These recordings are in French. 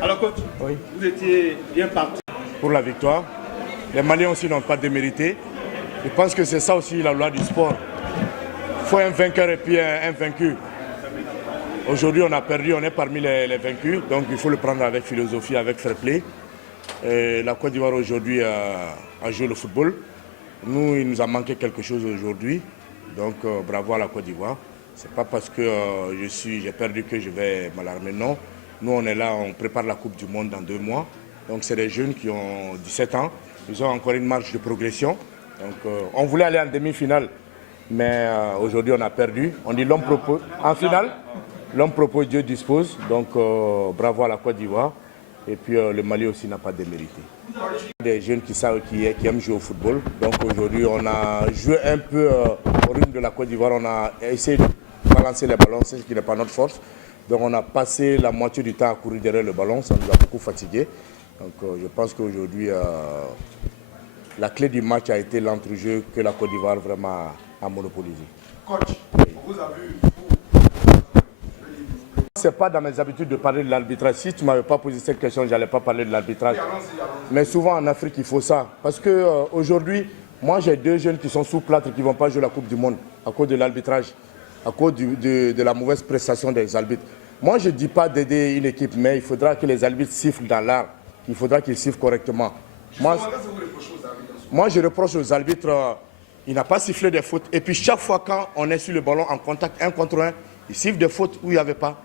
Alors coach, oui. Vous étiez bien parti pour la victoire. Les Maliens aussi n'ont pas démérité. Je pense que c'est ça aussi la loi du sport. Il faut un vainqueur et puis un vaincu. Aujourd'hui, on a perdu, on est parmi les vaincus. Donc, il faut le prendre avec philosophie, avec fair play. Et la Côte d'Ivoire aujourd'hui a joué le football. Nous, il nous a manqué quelque chose aujourd'hui. Donc, bravo à la Côte d'Ivoire. Ce n'est pas parce que j'ai perdu que je vais m'alarmer, non. Nous, on est là, on prépare la Coupe du Monde dans 2 mois. Donc, c'est des jeunes qui ont 17 ans. Ils ont encore une marge de progression. Donc, on voulait aller en demi-finale, mais aujourd'hui, on a perdu. On dit l'homme propose. En finale, l'homme propose, Dieu dispose. Donc, bravo à la Côte d'Ivoire. Et puis, le Mali aussi n'a pas démérité. Des jeunes qui savent, qui aiment jouer au football. Donc, aujourd'hui, on a joué un peu au rythme de la Côte d'Ivoire. On a essayé de balancer les ballons, ce qui n'est pas notre force. Donc, on a passé la moitié du temps à courir derrière le ballon. Ça nous a beaucoup fatigués. Donc, je pense qu'aujourd'hui, la clé du match a été l'entrejeu que la Côte d'Ivoire vraiment a monopolisé. Coach, on vous a vu. Ce n'est pas dans mes habitudes de parler de l'arbitrage. Si tu ne m'avais pas posé cette question, je n'allais pas parler de l'arbitrage. Mais souvent en Afrique, il faut ça. Parce qu'aujourd'hui, moi j'ai 2 jeunes qui sont sous plâtre qui ne vont pas jouer la Coupe du Monde à cause de l'arbitrage, à cause de la mauvaise prestation des arbitres. Moi, je ne dis pas d'aider une équipe, mais il faudra que les arbitres sifflent dans l'art. Il faudra qu'ils sifflent correctement. Moi, je reproche aux arbitres, il n'a pas sifflé des fautes. Et puis chaque fois quand on est sur le ballon en contact 1 contre 1, il siffle des fautes où il n'y avait pas.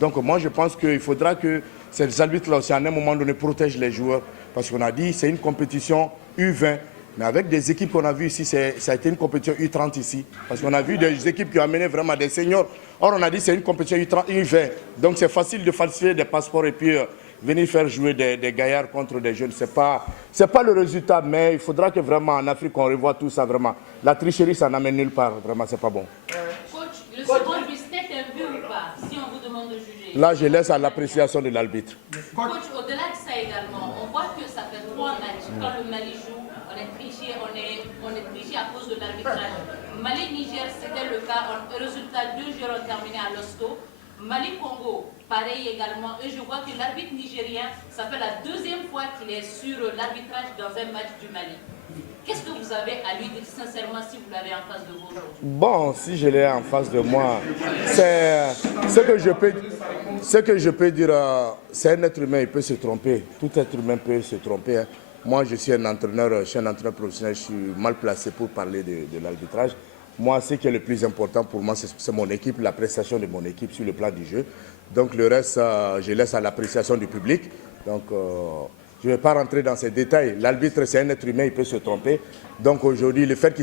Donc moi, je pense qu'il faudra que ces arbitres-là aussi, à un moment donné, protègent les joueurs. Parce qu'on a dit c'est une compétition U20. Mais avec des équipes qu'on a vues ici, ça a été une compétition U30 ici. Parce qu'on a vu des équipes qui ont amené vraiment des seniors. Or, on a dit c'est une compétition U20. Donc c'est facile de falsifier des passeports et puis venir faire jouer des gaillards contre des jeunes. C'est pas le résultat, mais il faudra que vraiment en Afrique, on revoie tout ça vraiment. La tricherie, ça n'amène nulle part. Vraiment, c'est pas bon. Coach, le second mistake est vu ou pas, si on vous demande de juger? Là, je laisse à l'appréciation de l'arbitre. Coach, au-delà de ça également, on voit que ça fait 3 matchs. Quand le Mali joue, on est triché, on est triché à cause de l'arbitrage. Mali-Niger, c'était le cas. Résultat, 2 joueurs ont terminé à l'hosto. Mali-Congo, pareil également. Et je vois que l'arbitre nigérien, ça fait la 2e fois qu'il est sur l'arbitrage dans un match du Mali. Qu'est-ce que vous avez à lui dire sincèrement si vous l'avez en face de vous aujourd'hui? Bon, si je l'ai en face de moi, c'est ce que je peux dire, c'est un être humain, il peut se tromper. Tout être humain peut se tromper. Hein. Moi, je suis un entraîneur professionnel, je suis mal placé pour parler de l'arbitrage. Moi, ce qui est le plus important pour moi, c'est mon équipe, la prestation de mon équipe sur le plan du jeu. Donc le reste, je laisse à l'appréciation du public. Donc je ne vais pas rentrer dans ces détails. L'arbitre, c'est un être humain, il peut se tromper. Donc aujourd'hui, le fait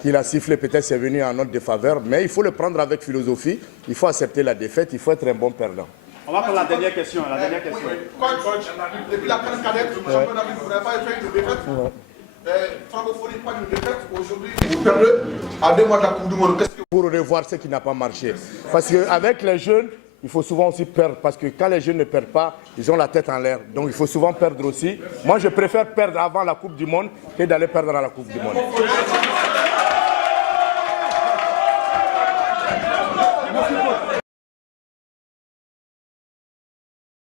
qu'il a sifflé, peut-être c'est venu en notre défaveur, mais il faut le prendre avec philosophie. Il faut accepter la défaite, il faut être un bon perdant. On va prendre la dernière question. Coach, depuis la presse cadette, le champion d'Afrique, vous n'avez pas fait de défaite. Francophonie, pas de défaite. Aujourd'hui, vous perdez à 2 mois de la Coupe du Monde. Pour revoir ce qui n'a pas marché. Parce qu'avec les jeunes, il faut souvent aussi perdre. Parce que quand les jeunes ne perdent pas, ils ont la tête en l'air. Donc il faut souvent perdre aussi. Moi, je préfère perdre avant la Coupe du Monde que d'aller perdre à la Coupe du Monde.